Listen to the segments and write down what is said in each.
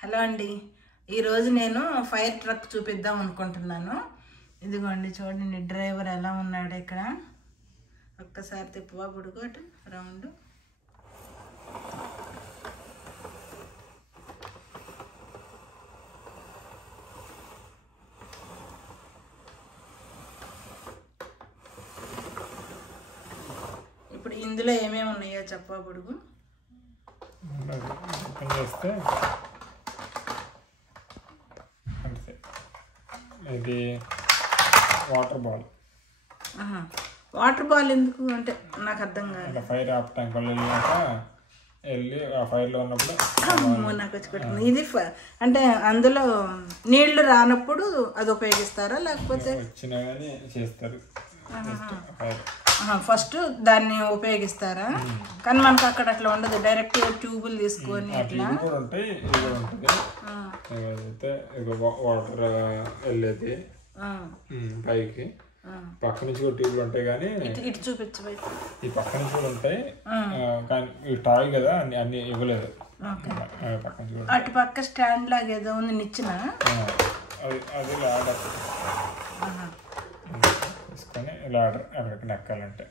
Hello అండి, ఈరోజు నేను ఫైర్ ట్రక్ చూపిద్దాం అనుకుంటున్నాను. ఇదిగోండి చూడండి, డ్రైవర్ ఎలా ఉన్నాడు ఇక్కడ. ఒక్కసారి తిప్పువా బుడుగు అటు రౌండ్. ఇప్పుడు ఇందులో ఏమేమి ఉన్నాయో చెప్పవా బుడుగు. ఇది వాటర్ బాల్. వాటర్ బాల్ ఎందుకు అంటే నాకు అర్థం కాదు. ఫైర్ ఆపటానికి వెళ్ళి ఆ ఫైర్లో ఉన్నప్పుడు నాకు వచ్చి కొట్టుకుంది. ఇది అంటే అందులో నీళ్లు రానప్పుడు అది ఉపయోగిస్తారా లేకపోతే వచ్చినా కానీ చేస్తారు? ఫస్ట్ దాన్ని ఉపయోగిస్తారా? కానీ మనకు అక్కడ అట్లా ఉండదు, డైరెక్ట్ ట్యూబులు తీసుకొని అట్లా కూడా ఉంటాయి. ఇది కూడా ఉంటుంది. వాటర్ వెళ్ళేది పైకి పక్క నుంచి కూడా ట్యూబ్లు ఉంటాయి, కానీ ఇటు చూపించు. ఈ పక్క నుంచి కూడా ఉంటాయి, కానీ ఇవి టాయ్ కదా అన్ని ఇవ్వలేదు. పక్క నుంచి కూడా అటు పక్క స్టాండ్ లాగా ఏదో ఉంది నిచ్చిన, అది లాడర్ తీసుకొని లాడర్ అక్కడికి నెక్కాలంటే.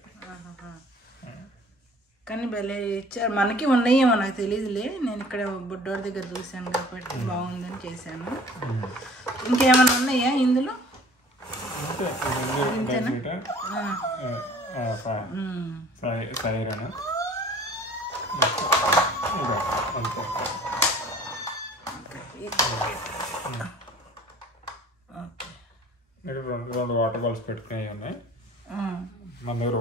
కానీ భలే ఇచ్చారు. మనకి ఉన్నాయేమో నాకు తెలియదులే, నేను ఇక్కడ బుడ్డోర్ దగ్గర చూశాను కాబట్టి బాగుందని చేశాను. ఇంకేమైనా ఉన్నాయా ఇందులో? సైరన్ రెండు వాటర్ బాల్స్ పెట్టుకునేవి ఉన్నాయి. మన దగ్గర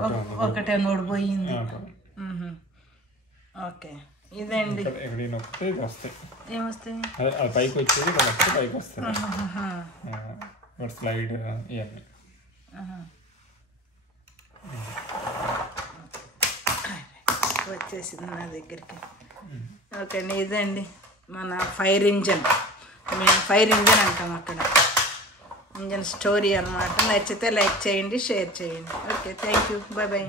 ఒకటే నోడిపోయింది. ఓకే, ఇదండి. ఇక్కడ నొక్కితే ఇది వస్తాయి. ఏమొస్తాయి? అది పైకి వచ్చేది, ఇక్కడ వస్తే పైకి వస్తుంది. స్లైడ్ ఇవన్నీ వచ్చేసింది నా దగ్గరికి. ఓకే అండి, ఇదండి మన ఫైర్ ఇంజన్. మేము ఫైర్ ఇంజన్ అంటాం అక్కడ. ఇంజన్ స్టోరీ అన్నమాట. నచ్చితే లైక్ చేయండి, షేర్ చేయండి. Okay, thank you, bye bye.